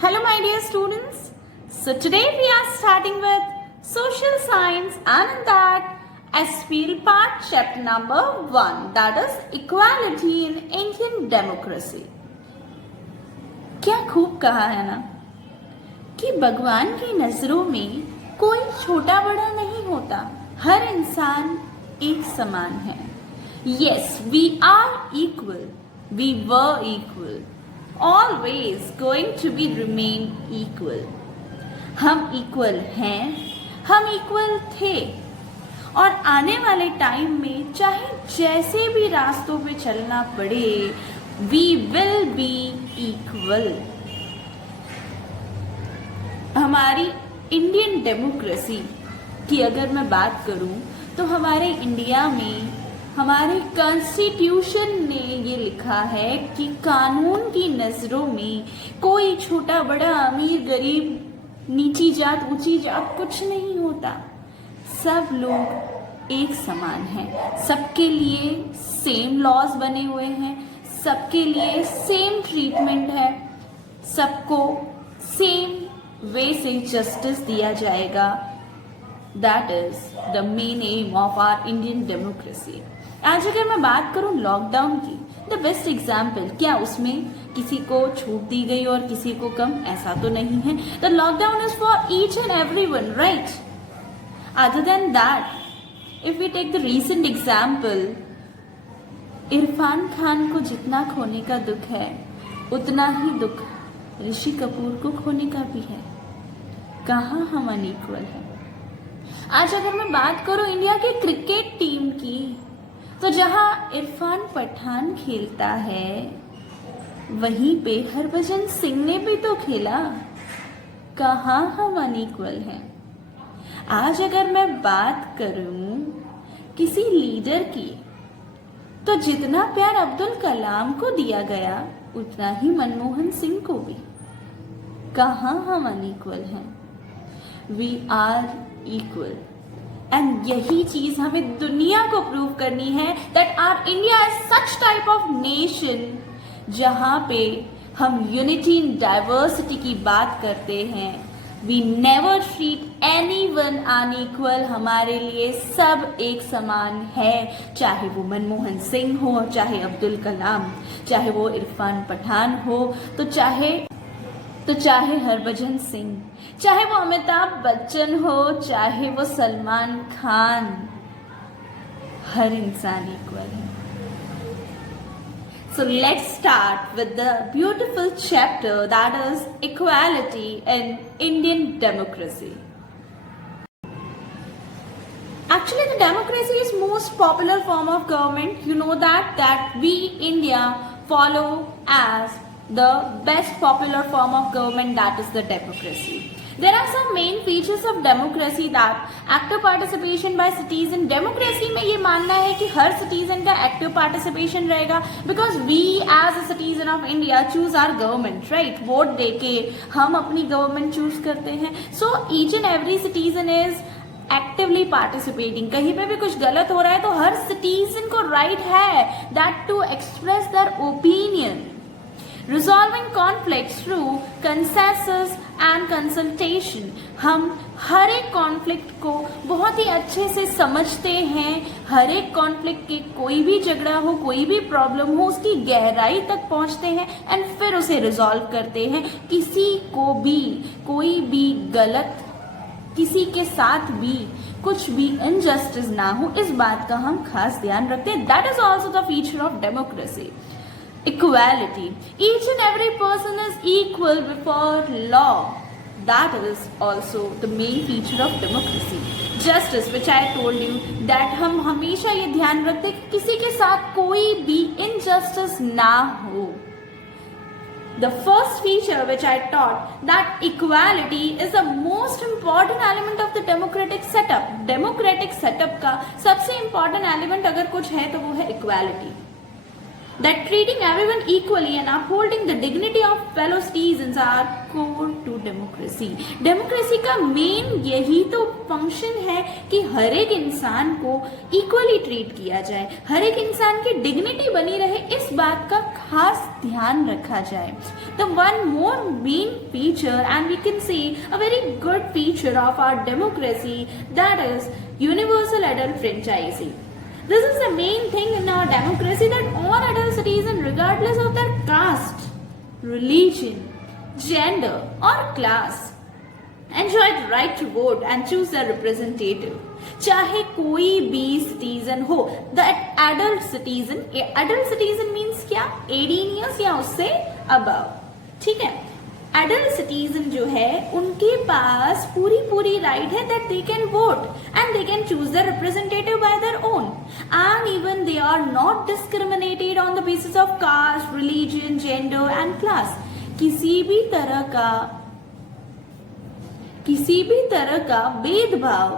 Hello my dear students. So today we are starting with social science and in that SPL part chapter number 1, that is equality in Indian democracy. क्या खूब कहा है ना कि भगवान की नजरों में कोई छोटा बड़ा नहीं होता, हर इंसान एक समान है. Yes, we are equal. We were equal. Always going to be remain equal. हम इक्वल हैं, हम इक्वल थे और आने वाले टाइम में चाहे जैसे भी रास्तों पे चलना पड़े, we will be equal. हमारी इंडियन डेमोक्रेसी की अगर मैं बात करूं तो हमारे इंडिया में हमारे कॉन्स्टिट्यूशन ने ये लिखा है कि कानून की नजरों में कोई छोटा बड़ा अमीर गरीब नीची जात ऊंची जात कुछ नहीं होता. सब लोग एक समान हैं, सबके लिए सेम लॉज बने हुए हैं, सबके लिए सेम ट्रीटमेंट है, सबको सेम वे से जस्टिस दिया जाएगा. That is the main aim of our Indian democracy. आज अगर मैं बात करूं लॉकडाउन की, द बेस्ट एग्जाम्पल, क्या उसमें किसी को छूट दी गई और किसी को कम? ऐसा तो नहीं है. The lockdown is for each and everyone, right? Other than that, if we take the recent example, Irfan Khan को जितना खोने का दुख है उतना ही दुख ऋषि कपूर को खोने का भी है. कहाँ हम अनइक्वल हैं? आज अगर मैं बात करूं इंडिया की क्रिकेट टीम की, तो जहां इरफान पठान खेलता है वहीं पे हरभजन सिंह ने भी तो खेला. कहाँ हम अनइक्वल हैं? आज अगर मैं बात करूं किसी लीडर की, तो जितना प्यार अब्दुल कलाम को दिया गया उतना ही मनमोहन सिंह को भी. कहाँ हम अनइक्वल हैं? We are equal. एंड यही चीज हमें दुनिया को प्रूव करनी है that our India is such type of nation जहां पे हम यूनिटी इन डाइवर्सिटी की बात करते हैं. We never treat anyone unequal. हमारे लिए सब एक समान है, चाहे वो मनमोहन सिंह हो, चाहे अब्दुल कलाम, चाहे वो इरफान पठान हो, तो चाहे हरभजन सिंह, चाहे वो अमिताभ बच्चन हो, चाहे वो सलमान खान, हर इंसान इक्वल है. So let's start with the beautiful chapter that is equality in Indian democracy. Actually, the democracy is most popular form of government. You know that we India follow as the best popular form of government, that is the democracy. There are some main features of democracy that active participation by citizen. Democracy में ये मानना है कि हर citizen का active participation रहेगा, because we as a citizen of India choose our government, right? Vote देके हम अपनी government choose करते हैं. So each and every citizen is actively participating. कहीं पे भी कुछ गलत हो रहा है तो हर सिटीजन को राइट है that to express their opinion. Resolving conflicts through consensus and consultation. हम हर एक कॉन्फ्लिक्ट को बहुत ही अच्छे से समझते हैं. हर एक कॉन्फ्लिक्ट के कोई भी झगड़ा हो, कोई भी प्रॉब्लम हो, उसकी गहराई तक पहुंचते हैं एंड फिर उसे रिजॉल्व करते हैं. किसी को भी कोई भी गलत, किसी के साथ भी कुछ भी इनजस्टिस ना हो, इस बात का हम खास ध्यान रखते हैं. That is also the feature of democracy. Equality. Each and every person is equal before law. That is also the main feature of democracy. Justice, which I told you that हम हमेशा ये ध्यान रखते हैं कि किसी के साथ कोई भी injustice ना हो. The first feature which I taught, that equality is the most important element of the democratic setup. Democratic setup का सबसे important element अगर कुछ है तो वो है equality. that treating everyone equally and upholding the dignity of fellow citizens are core to democracy. Democracy का main यही तो फंक्शन है कि हर एक इंसान को इक्वली ट्रीट किया जाए, हर एक इंसान की डिग्निटी बनी रहे, इस बात का खास ध्यान रखा जाए. The one more main feature, and we can say a very good feature of our democracy, that is universal adult franchising. This is the main thing in our democracy, that all adult citizens, regardless of their caste, religion, gender or class, enjoy the right to vote and choose their representative. चाहे कोई भी citizen हो, that adult citizen means क्या, 18 years या उससे above. ठीक है, adult citizen जो है उनके पास पूरी राइट है that they can vote and they can choose the representative by their own, and even they are not discriminated on the basis of caste, religion, gender and class. किसी भी तरह का भेदभाव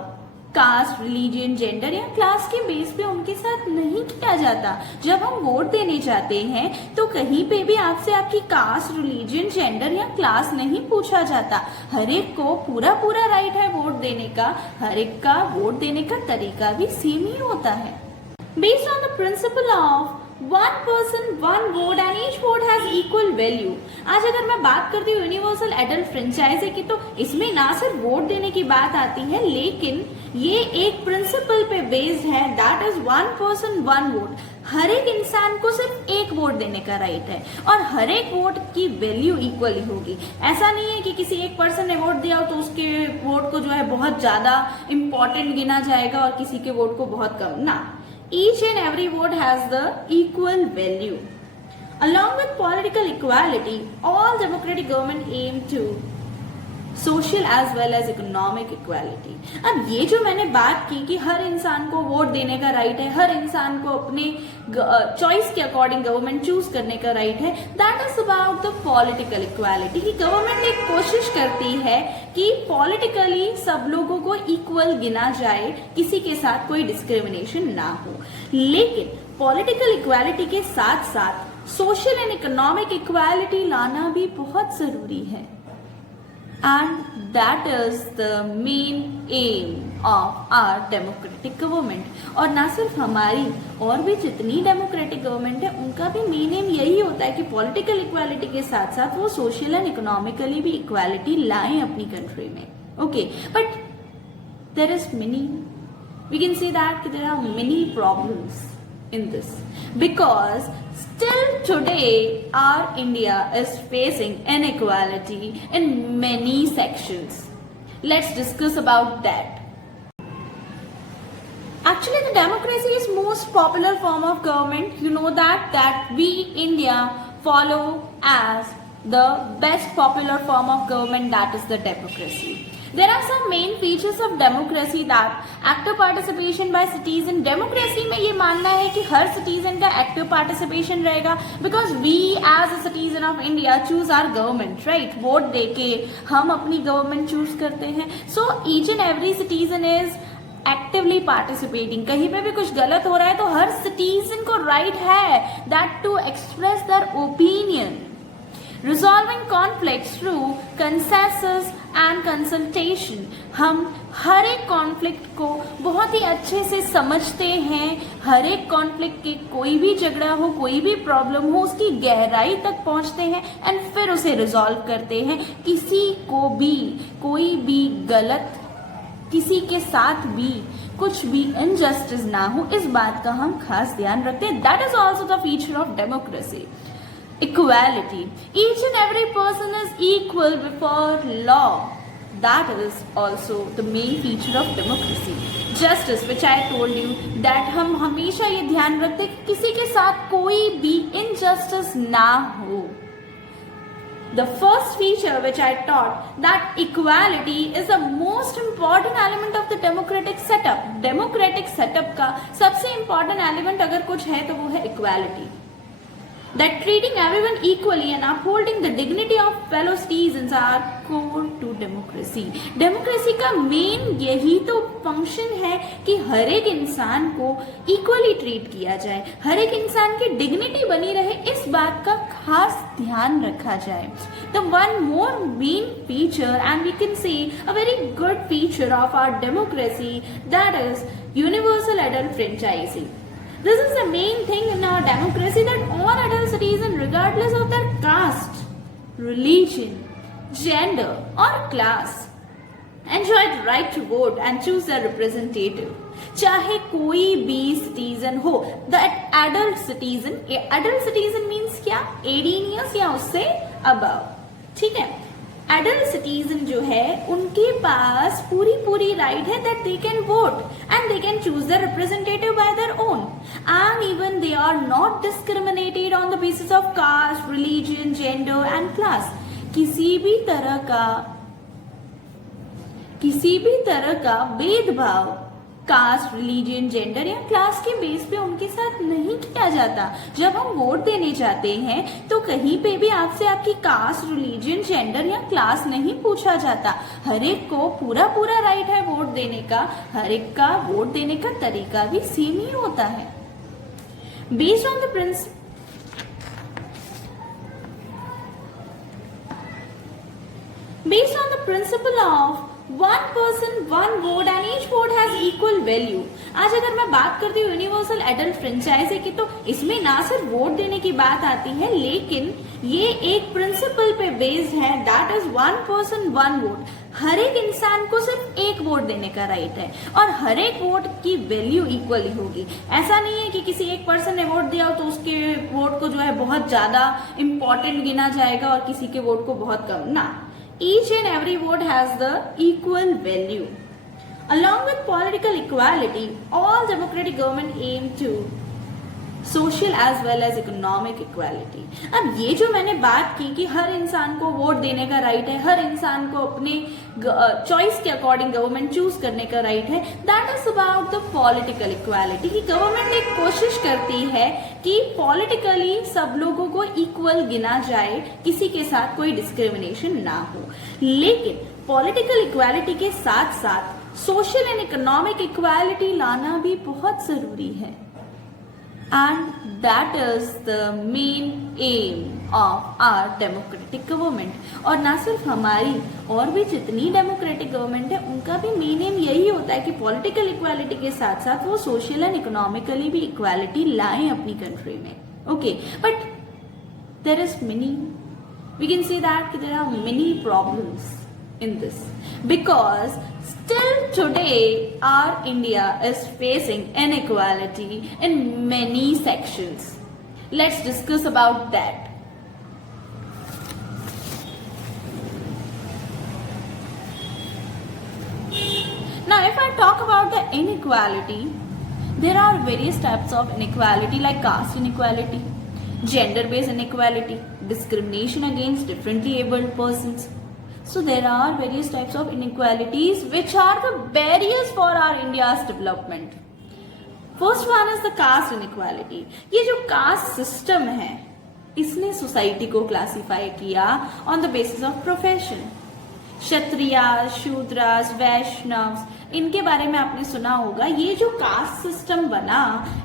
कास्ट, रिलीजन, जेंडर या class के base पे उनके साथ नहीं किया जाता. जब हम वोट देने जाते हैं तो कहीं पे भी आपसे आपकी कास्ट, रिलीजन, जेंडर या क्लास नहीं पूछा जाता. हर एक को पूरा राइट है वोट देने का, हर एक का वोट देने का तरीका भी सेम ही होता है. Based on the principle of one person one vote and each vote has equal value. आज अगर मैं बात करती हूँ यूनिवर्सल एडल्ट फ्रेंचाइजी की, तो इसमें ना सिर्फ वोट देने की बात आती है, लेकिन ये एक प्रिंसिपल पे बेस्ड है, that is one person one vote. हर एक इंसान को सिर्फ एक वोट देने का राइट है और हर एक वोट की वैल्यू इक्वली होगी. ऐसा नहीं है कि किसी एक पर्सन ने वोट दिया तो उसके वोट को जो है बहुत ज्यादा इंपॉर्टेंट गिना जाएगा और किसी के वोट को बहुत कम. ना, each and every vote has the equal value. Along with political equality, all democratic government aim to social as well as economic equality. अब ये जो मैंने बात की कि हर इंसान को वोट देने का राइट है, हर इंसान को अपने चॉइस के अकॉर्डिंग गवर्नमेंट चूज करने का राइट है, that is about the political equality. कि गवर्नमेंट एक कोशिश करती है कि पॉलिटिकली सब लोगों को इक्वल गिना जाए, किसी के साथ कोई डिस्क्रिमिनेशन ना हो. लेकिन पॉलिटिकल इक्वालिटी के साथ साथ सोशल एंड इकोनॉमिक इक्वालिटी लाना भी बहुत जरूरी है. And that is the main aim of our democratic government. और ना सिर्फ हमारी, और भी जितनी डेमोक्रेटिक गवर्नमेंट है उनका भी मेन एम यही होता है कि पॉलिटिकल इक्वालिटी के साथ साथ वो सोशल एंड इकोनॉमिकली भी इक्वालिटी लाएं अपनी कंट्री में. Okay, but there is many, we can say that there are many problems in this, because still today our India is facing inequality in many sections. Let's discuss about that. Actually, the democracy is most popular form of government. You know that we India follow as the best popular form of government, that is the democracy. There are some main features of democracy, that active participation by citizen. Democracy में ये मानना है कि हर citizen का active participation रहेगा, because we as a citizen of India choose our government, right? Vote देके हम अपनी government choose करते हैं. So each and every citizen is actively participating. कहीं पे भी कुछ गलत हो रहा है तो हर citizen को right है that to express their opinion. Resolving conflicts through consensus and consultation. हम हर एक कॉन्फ्लिक्ट को बहुत ही अच्छे से समझते हैं. हर एक कॉन्फ्लिक्ट के कोई भी झगड़ा हो, कोई भी प्रॉब्लम हो, उसकी गहराई तक पहुंचते हैं एंड फिर उसे रिजॉल्व करते हैं. किसी को भी कोई भी गलत, किसी के साथ भी कुछ भी इनजस्टिस ना हो, इस बात का हम खास ध्यान रखते हैं. That is also the feature of democracy. Equality. Each and every person is equal before law. That is also the main feature of democracy. Justice, which I told you, that हम हमेशा ये ध्यान रखते हैं कि किसी के साथ कोई भी injustice ना हो. The first feature which I taught, that equality is the most important element of the democratic setup. Democratic setup का सबसे important element अगर कुछ है तो वो है equality. that treating everyone equally and upholding the dignity of fellow citizens are core to democracy. Democracy का main यही तो फंक्शन है कि हर एक इंसान को इक्वली ट्रीट किया जाए, हर एक इंसान की डिग्निटी बनी रहे, इस बात का खास ध्यान रखा जाए. The one more main feature and we can say a very good feature of our democracy, that is universal adult franchising. This is the main thing in our democracy, that all adult citizens, regardless of their caste, religion, gender or class, enjoy the right to vote and choose their representative. चाहे कोई भी citizen हो, that adult citizen means क्या? 18 years या उससे above. ठीक है. Adult citizen जो है उनके पास पूरी राइट है that they can vote and they can choose the representative by their own, and even they are not discriminated on the basis of caste, religion, gender and class. किसी भी तरह का भेदभाव कास्ट, रिलीजन, जेंडर या class के base पे उनके साथ नहीं किया जाता. जब हम वोट देने जाते हैं तो कहीं पे भी आपसे आपकी कास्ट, रिलीजन, जेंडर या क्लास नहीं पूछा जाता. हर एक को पूरा राइट है वोट देने का. हर एक का वोट देने का तरीका भी सेम ही होता है. Based on the principle of one person one vote and each vote has equal value. आज अगर मैं बात करती हूँ यूनिवर्सल एडल्ट फ्रेंचाइजी की, तो इसमें ना सिर्फ वोट देने की बात आती है, लेकिन ये एक प्रिंसिपल पे बेस्ड है, that is one person one vote. हर एक इंसान को सिर्फ एक वोट देने का राइट है और हर एक वोट की वैल्यू इक्वली होगी. ऐसा नहीं है कि किसी एक पर्सन ने वोट दिया तो उसके वोट को जो है बहुत ज्यादा इंपॉर्टेंट गिना जाएगा और किसी के वोट को बहुत कम. ना, each and every vote has the equal value. Along with political equality, all democratic government aim to social as well as economic equality. अब ये जो मैंने बात की कि हर इंसान को वोट देने का राइट है, हर इंसान को अपने चॉइस के अकॉर्डिंग गवर्नमेंट चूज करने का राइट है, that is about the political equality. कि गवर्नमेंट एक कोशिश करती है कि पॉलिटिकली सब लोगों को इक्वल गिना जाए, किसी के साथ कोई डिस्क्रिमिनेशन ना हो. लेकिन पॉलिटिकल इक्वालिटी के साथ साथ सोशल एंड इकोनॉमिक इक्वालिटी लाना भी बहुत जरूरी है. And that is the main aim of our democratic government. और ना सिर्फ हमारी, और भी जितनी डेमोक्रेटिक गवर्नमेंट है उनका भी मेन एम यही होता है कि पॉलिटिकल इक्वालिटी के साथ साथ वो सोशल एंड इकोनॉमिकली भी इक्वालिटी लाएं अपनी कंट्री में. Okay, but there is we can say that there are many problems in this, because still today our India is facing inequality in many sections. Let's discuss about that. Now if I talk about the inequality, there are various types of inequality like caste inequality, gender based inequality, discrimination against differently abled persons. So there are various types of inequalities which are the barriers for our India's development. First one is the caste inequality. ये जो caste system है, इसने society को classify किया on the basis of profession. Kshatriyas, Shudras, Vaishnav, इनके बारे में आपने सुना होगा. ये जो कास्ट सिस्टम बना,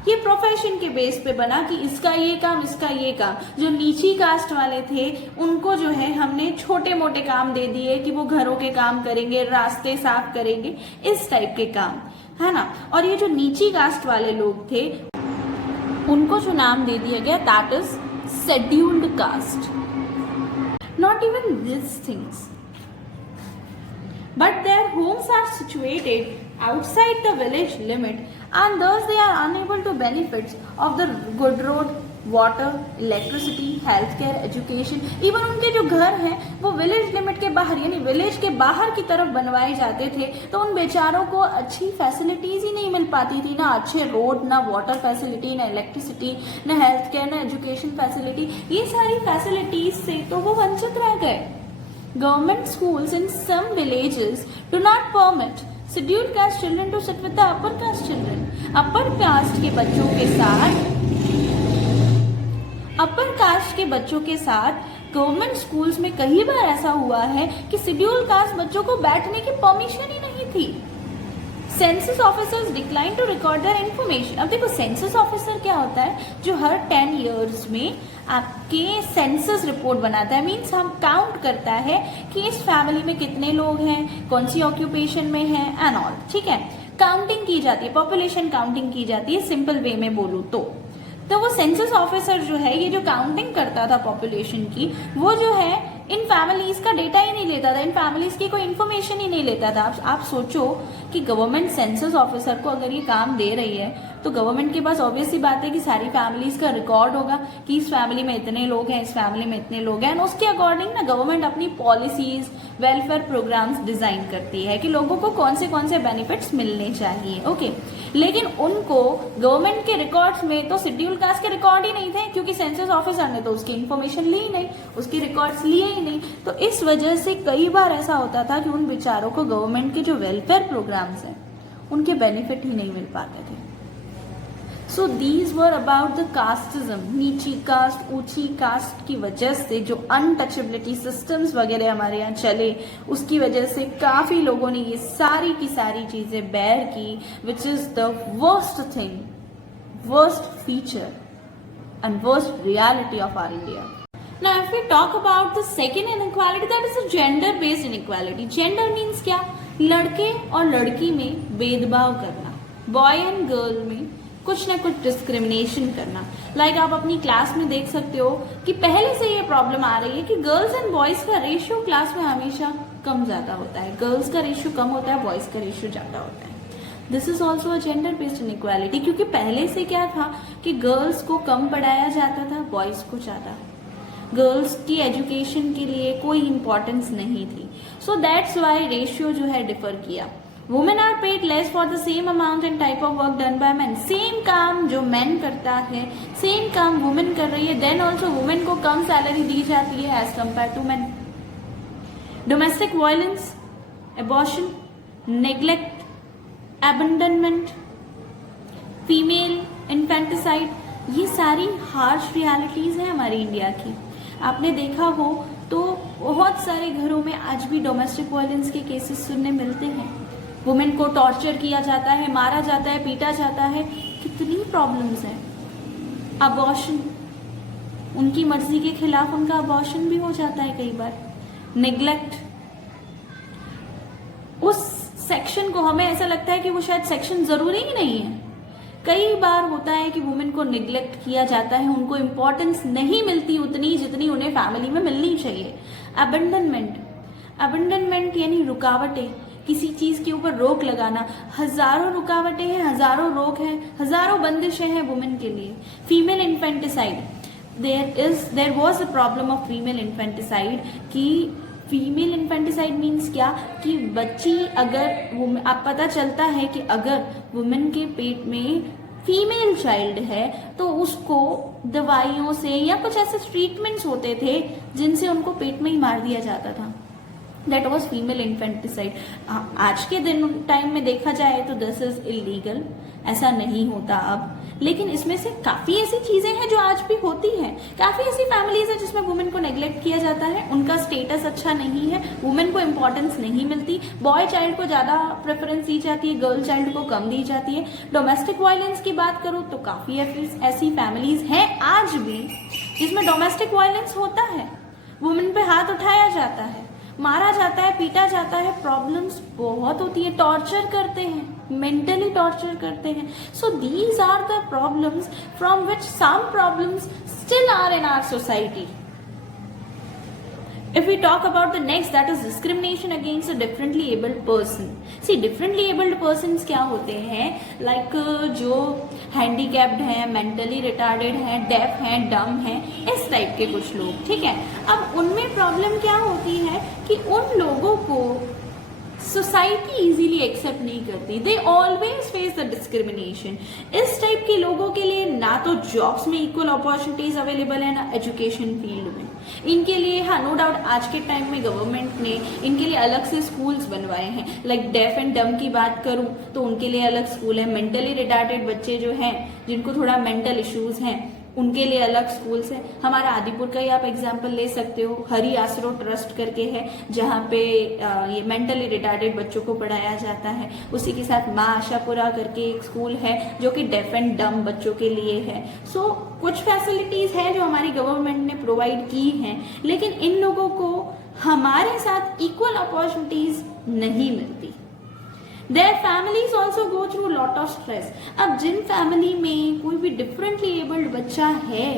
ये प्रोफेशन के बेस पे बना कि इसका ये काम, इसका ये काम. जो नीची कास्ट वाले थे उनको जो है हमने छोटे मोटे काम दे दिए कि वो घरों के काम करेंगे, रास्ते साफ करेंगे, इस टाइप के काम, है ना. और ये जो नीची कास्ट वाले लोग थे उनको जो नाम दे दिया गया, that is scheduled caste. Not even this things, but their homes are situated outside the village limit and thus they are unable to benefit of the good road, water, electricity, healthcare, education. even उनके जो घर हैं वो village limit के बाहर यानी village के बाहर की तरफ बनवाए जाते थे, तो उन बेचारों को अच्छी फैसिलिटीज ही नहीं मिल पाती थी. ना अच्छे रोड, ना वाटर फैसिलिटी, ना इलेक्ट्रिसिटी, ना हेल्थ केयर, ना एजुकेशन फैसिलिटी. ये सारी फैसिलिटीज से तो वो वंचित रह गए. Government schools in some villages do not permit scheduled caste children to sit with the upper caste children. Upper caste के बच्चों के साथ अपर कास्ट के बच्चों के साथ गवर्नमेंट स्कूल्स में कई बार ऐसा हुआ है कि शेड्यूल कास्ट बच्चों को बैठने की परमिशन ही नहीं थी। Census officers decline to record their information. अब देखो सेंसस ऑफिसर क्या होता है, जो हर 10 इयर्स में आपके सेंसस रिपोर्ट बनाता है। मीन्स हम काउंट करता है कि इस फैमिली में कितने लोग हैं, कौन सी ऑक्यूपेशन में है एंड ऑल, ठीक है। काउंटिंग की जाती है, पॉपुलेशन काउंटिंग की जाती है, सिंपल वे में बोलूं तो वो सेंसस ऑफिसर जो है, ये जो काउंटिंग करता था पॉपुलेशन की, वो जो है इन फैमिलीज का डेटा ही नहीं लेता था, इन फैमिलीज की कोई इन्फॉर्मेशन ही नहीं लेता था। आप सोचो कि गवर्नमेंट सेंसस ऑफिसर को अगर ये काम दे रही है तो गवर्नमेंट के पास ऑब्वियस सी बात है कि सारी फैमिलीज का रिकॉर्ड होगा कि इस फैमिली में इतने लोग हैं, इस फैमिली में इतने लोग हैं, एंड उसके अकॉर्डिंग ना गवर्नमेंट अपनी पॉलिसीज, वेलफेयर प्रोग्राम्स डिजाइन करती है कि लोगों को कौन से बेनिफिट्स मिलने चाहिए, ओके। लेकिन उनको गवर्नमेंट के रिकॉर्ड्स में तो शेड्यूल कास्ट के रिकॉर्ड ही नहीं थे, क्योंकि सेंसस ऑफिसर ने तो उसकी इन्फॉर्मेशन ली ही नहीं, उसकी रिकॉर्ड्स लिए ही नहीं। तो इस वजह से कई बार ऐसा होता था कि उन बेचारों को गवर्नमेंट के जो वेलफेयर प्रोग्राम्स हैं उनके बेनिफिट ही नहीं मिल पाते थे। So these were about the casteism, नीची कास्ट, ऊंची कास्ट की वजह से जो अनटचेबिलिटी सिस्टम्स वगैरह हमारे यहाँ चले, उसकी वजह से काफी लोगों ने ये सारी की सारी चीजें बेयर की, which is the worst thing, worst feature and worst reality of our India. Now, if we talk about the second inequality, that is a gender-based inequality. Gender means क्या? लड़के और लड़की में भेदभाव करना, बॉय एंड गर्ल में कुछ ना कुछ डिस्क्रिमिनेशन करना. लाइक आप अपनी क्लास में देख सकते हो कि पहले से ये प्रॉब्लम आ रही है कि गर्ल्स एंड बॉयज का रेशियो क्लास में हमेशा कम ज्यादा होता है. गर्ल्स का रेशियो कम होता है, बॉयज का रेशियो ज्यादा होता है. This is also a gender based inequality, क्योंकि पहले से क्या था कि गर्ल्स को कम पढ़ाया जाता था, बॉयज को ज्यादा. गर्ल्स की एजुकेशन के लिए कोई इंपॉर्टेंस नहीं थी. सो दैट्स वाई रेशियो जो है डिफर किया. Women are paid less for the same amount and type of work done by man. Same काम जो मैन करता है, सेम काम वुमेन कर रही है, देन ऑल्सो वुमेन को कम सैलरी दी जाती है as compare to man. Domestic violence, abortion, neglect, abandonment, female infanticide, ये सारी हार्श रियलिटीज हैं हमारी इंडिया की. आपने देखा हो तो बहुत सारे घरों में आज भी डोमेस्टिक वायलेंस के केसेस सुनने मिलते हैं. वुमेन को टॉर्चर किया जाता है, मारा जाता है, पीटा जाता है. कितनी प्रॉब्लम्स हैं. अबॉर्शन, उनकी मर्जी के खिलाफ उनका अबॉर्शन भी हो जाता है कई बार. नेग्लेक्ट, उस सेक्शन को हमें ऐसा लगता है कि वो शायद सेक्शन जरूरी ही नहीं है. कई बार होता है कि वुमेन को निग्लेक्ट किया जाता है, उनको इम्पोर्टेंस नहीं मिलती उतनी जितनी उन्हें फैमिली में मिलनी चाहिए. अबंडनमेंट, अबंडनमेंट यानी रुकावटें, किसी चीज के ऊपर रोक लगाना. हजारों रुकावटें हैं, हजारों रोक हैं, हजारों बंदिशें हैं वुमेन के लिए. Female infanticide, there was a problem of female infanticide. कि फीमेल इन्फेंटिसाइड मीन्स क्या कि बच्ची अगर आप पता चलता है कि अगर वुमेन के पेट में फीमेल चाइल्ड है तो उसको दवाइयों से या कुछ ऐसे ट्रीटमेंट्स होते थे जिनसे उनको पेट में ही मार दिया जाता था. That was female infanticide. आज के दिन टाइम में देखा जाए तो दिस इज इलीगल, ऐसा नहीं होता अब. लेकिन इसमें से काफी ऐसी चीजें हैं जो आज भी होती हैं. काफी ऐसी फैमिलीज हैं जिसमें वुमेन को नेग्लेक्ट किया जाता है, उनका स्टेटस अच्छा नहीं है, वुमेन को इंपॉर्टेंस नहीं मिलती. बॉय चाइल्ड को ज्यादा प्रेफरेंस दी जाती है, गर्ल चाइल्ड को कम दी जाती है. डोमेस्टिक वायलेंस की बात करूं तो काफी ऐसी फैमिलीज हैं आज भी जिसमें डोमेस्टिक वायलेंस होता है. वुमेन पे हाथ उठाया जाता है, मारा जाता है, पीटा जाता है. प्रॉब्लम्स बहुत होती है. टॉर्चर करते हैं, मेंटली टॉर्चर करते हैं. So these are the problems from which some problems still are in our society. If we talk about the next, that is discrimination against a differently abled person. See, differently abled persons क्या होते हैं? Like जो handicapped हैं, mentally retarded हैं, deaf हैं, dumb हैं, इस type के कुछ लोग, ठीक है. अब उनमें प्रॉब्लम क्या होती है कि उन लोगों को सोसाइटी इजीली एक्सेप्ट नहीं करती. They always face the discrimination. इस टाइप के लोगों के लिए ना तो जॉब्स में इक्वल अपॉर्चुनिटीज अवेलेबल है, ना एजुकेशन फील्ड में. इनके लिए हाँ, नो डाउट आज के टाइम में गवर्नमेंट ने इनके लिए अलग से स्कूल्स बनवाए हैं. लाइक डेफ एंड डम की बात करूं तो उनके लिए अलग स्कूल है. मेंटली रिटार्डेड बच्चे जो हैं, जिनको थोड़ा मेंटल इश्यूज हैं, उनके लिए अलग स्कूल्स है। हमारा आदिपुर का ही आप एग्जाम्पल ले सकते हो, हरि आसरो ट्रस्ट करके है, जहाँ पे ये मेंटली रिटार्डेड बच्चों को पढ़ाया जाता है। उसी के साथ माँ आशापुरा करके एक स्कूल है जो कि डेफ एंड डम बच्चों के लिए है। सो कुछ फैसिलिटीज है जो हमारी गवर्नमेंट ने प्रोवाइड की हैं, लेकिन इन लोगों को हमारे साथ इक्वल अपॉर्चुनिटीज नहीं मिलती। Their families also go through lot of stress। अब जिन फैमिली में कोई भी डिफरेंटली एबल्ड बच्चा है,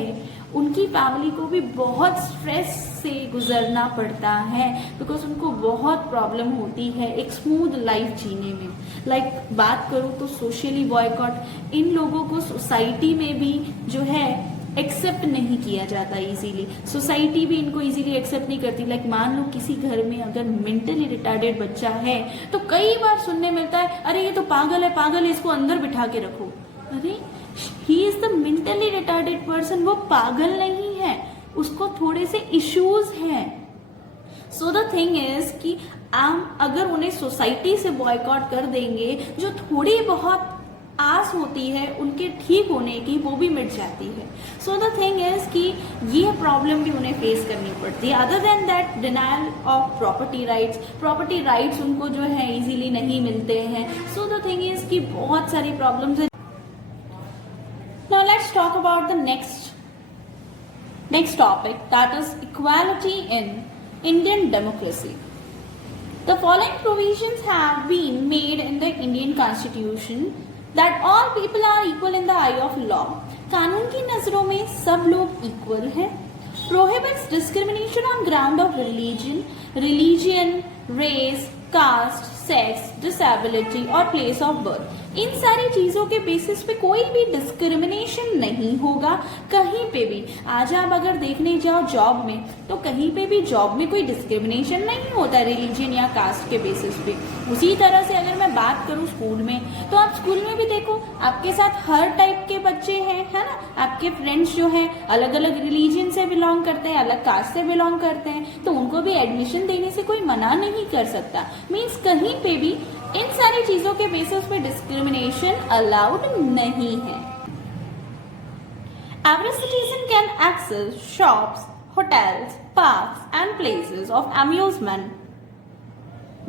उनकी फैमिली को भी बहुत स्ट्रेस से गुजरना पड़ता है, बिकॉज उनको बहुत प्रॉब्लम होती है एक स्मूथ लाइफ जीने में। लाइक बात करूँ तो सोशली बॉयकॉट, इन लोगों को सोसाइटी में भी जो है एक्सेप्ट नहीं किया जाता इजीली। सोसाइटी भी इनको इजीली एक्सेप्ट नहीं करती। लाइक मान लो किसी घर में अगर मेंटली रिटार्डेड बच्चा है तो कई बार सुनने मिलता है, अरे ये तो पागल है, इसको अंदर बिठा के रखो। अरे he is the mentally retarded person, वो पागल नहीं है, उसको थोड़े से इश्यूज हैं। सो द थिंग इज कि हम अगर उन्हें सोसाइटी से बॉयकॉट कर देंगे, जो थोड़ी बहुत आस होती है उनके ठीक होने की, वो भी मिट जाती है। सो द थिंग इज कि ये प्रॉब्लम भी उन्हें फेस करनी पड़ती है। Other than that, denial of property rights उनको जो है इजीली नहीं मिलते हैं। सो द थिंग इज कि बहुत सारी प्रॉब्लम्स है। Now let's talk about the next topic, that is equality in Indian democracy. The following provisions have been made in the Indian Constitution that all people are equal in the eye of law। कानून की नजरों में सब लोग equal हैं। Prohibits discrimination on ground of religion, race, caste, sex, disability और place of birth। इन सारी चीजों के बेसिस पे कोई भी डिस्क्रिमिनेशन नहीं होगा कहीं पे भी। आज आप अगर देखने जाओ जॉब में, तो कहीं पे भी जॉब में कोई डिस्क्रिमिनेशन नहीं होता रिलीजन या कास्ट के बेसिस पे। उसी तरह से अगर मैं बात करूँ स्कूल में, तो आप स्कूल में भी देखो, आपके साथ हर टाइप के बच्चे हैं, है ना। आपके फ्रेंड्स जो हैं अलग अलग रिलीजन से बिलोंग करते हैं, अलग कास्ट से बिलोंग करते हैं, तो उनको भी एडमिशन देने से कोई मना नहीं कर सकता। मीन्स कहीं पे भी इन सारी चीजों के बेसिस पे डिस्क्रिमिनेशन अलाउड नहीं है। Every citizen can access shops, hotels, parks and places of amusement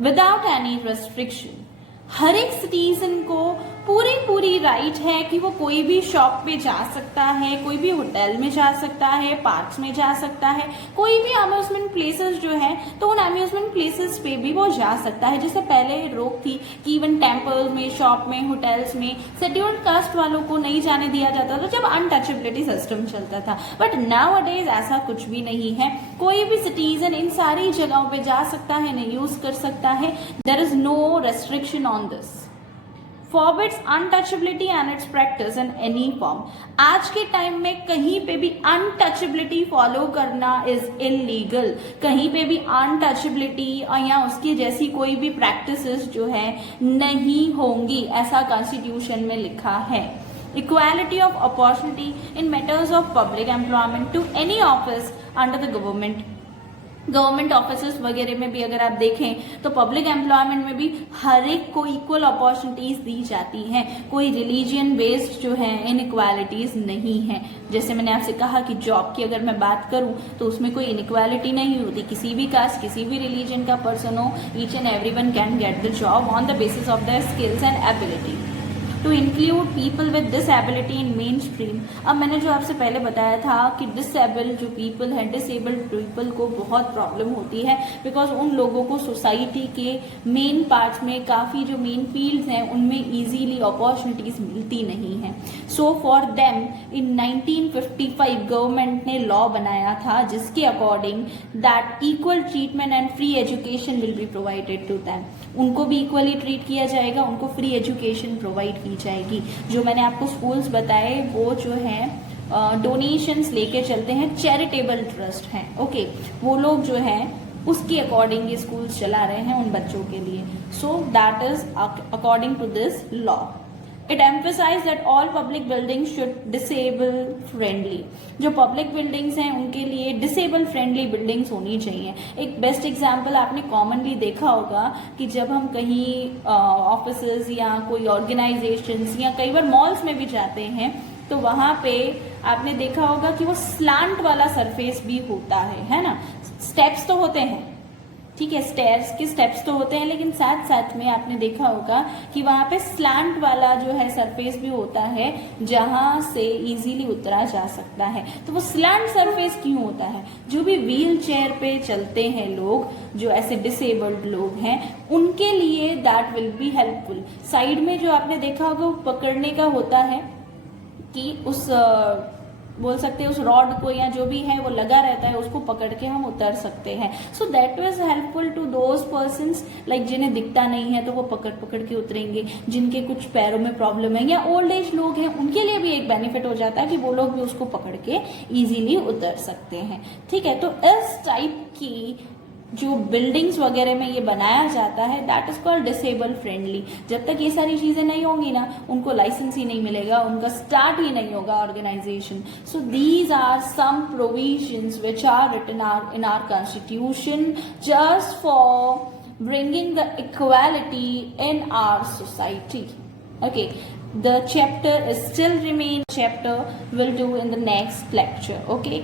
without any restriction। हर एक सिटीजन को पूरी राइट है कि वो कोई भी शॉप पे जा सकता है, कोई भी होटल में जा सकता है, पार्क्स में जा सकता है, कोई भी अम्यूजमेंट प्लेसेस जो है, तो उन अम्यूजमेंट प्लेसेस पे भी वो जा सकता है। जैसे पहले रोक थी कि इवन टेम्पल में, शॉप में, होटल्स में शेड्यूल्ड कास्ट वालों को नहीं जाने दिया जाता था जब अनटचेबिलिटी सिस्टम चलता था। बट नाउ अडेज ऐसा कुछ भी नहीं है। कोई भी सिटीजन इन सारी जगहों पे जा सकता है, इन्हें यूज कर सकता है। There is no restriction on this. Forbids untouchability and its practice in any form। आज के टाइम में कहीं पे भी अनटचेबिलिटी फॉलो करना इज इलीगल। कहीं पे भी अनटचेबिलिटी या उसकी जैसी कोई भी प्रैक्टिसेस जो है नहीं होंगी, ऐसा कॉन्स्टिट्यूशन में लिखा है। Equality of opportunity in matters of public employment to any office under the government office वगैरह में भी अगर आप देखें तो पब्लिक एम्प्लॉयमेंट में भी हर एक को इक्वल अपॉर्चुनिटीज दी जाती हैं। कोई रिलीजियन बेस्ड जो है इनइक्वालिटीज नहीं है। जैसे मैंने आपसे कहा कि जॉब की अगर मैं बात करूं तो उसमें कोई इनइक्वालिटी नहीं होती। किसी भी कास्ट, किसी भी रिलीजन का पर्सन हो, each and everyone can get the job on the basis of their skills and ability. To include people with disability in mainstream. अब मैंने जो आपसे पहले बताया था कि डिसेबल्ड जो पीपल है, डिसेबल्ड पीपल को बहुत प्रॉब्लम होती है, बिकॉज उन लोगों को सोसाइटी के मेन पार्ट्स में, काफ़ी जो मेन फील्ड्स हैं उनमें इजीली अपॉर्चुनिटीज मिलती नहीं है। So for them in 1955 government ने लॉ बनाया था जिसके according that equal treatment and free education will be provided to them. उनको भी इक्वली ट्रीट किया जाएगा, उनको फ्री एजुकेशन प्रोवाइड की जाएगी। जो मैंने आपको स्कूल्स बताए वो जो है डोनेशंस लेके चलते हैं, चैरिटेबल ट्रस्ट हैं, ओके, वो लोग जो हैं उसके अकॉर्डिंग ये स्कूल्स चला रहे हैं उन बच्चों के लिए। So that is according to this law. It emphasize that all public buildings should disable friendly. जो पब्लिक बिल्डिंग्स हैं उनके लिए डिसेबल फ्रेंडली बिल्डिंग्स होनी चाहिए। एक बेस्ट एग्जांपल आपने कॉमनली देखा होगा कि जब हम कहीं ऑफिसेज या कोई ऑर्गेनाइजेशंस या कई बार मॉल्स में भी जाते हैं तो वहाँ पे आपने देखा होगा कि वो स्लांट वाला सरफेस भी होता है ना। स्टेप्स तो होते हैं, ठीक है, स्टेयर्स के स्टेप्स तो होते हैं, लेकिन साथ साथ में आपने देखा होगा कि वहां पे स्लांट वाला जो है सरफेस भी होता है जहां से इजीली उतरा जा सकता है। तो वो स्लांट सरफेस क्यों होता है? जो भी व्हील चेयर पे चलते हैं लोग, जो ऐसे डिसेबल्ड लोग हैं, उनके लिए that will be helpful. Side में जो आपने देखा होगा वो पकड़ने का होता है कि उस बोल सकते हैं उस रॉड को या जो भी है वो लगा रहता है, उसको पकड़ के हम उतर सकते हैं। So that was helpful to those persons like जिन्हें दिखता नहीं है तो वो पकड़ पकड़ के उतरेंगे, जिनके कुछ पैरों में प्रॉब्लम है या ओल्ड एज लोग हैं उनके लिए भी एक बेनिफिट हो जाता है कि वो लोग भी उसको पकड़ के इजीली उतर सकते हैं। ठीक है, तो इस टाइप की जो बिल्डिंग्स वगैरह में ये बनाया जाता है that is called disable friendly. जब तक ये सारी चीजें नहीं होंगी ना, उनको लाइसेंस ही नहीं मिलेगा, उनका स्टार्ट ही नहीं होगा organization. So these are some provisions which are written in our constitution just for bringing the equality in our society. Okay, the chapter is still remain. Chapter will do in the next lecture. Okay.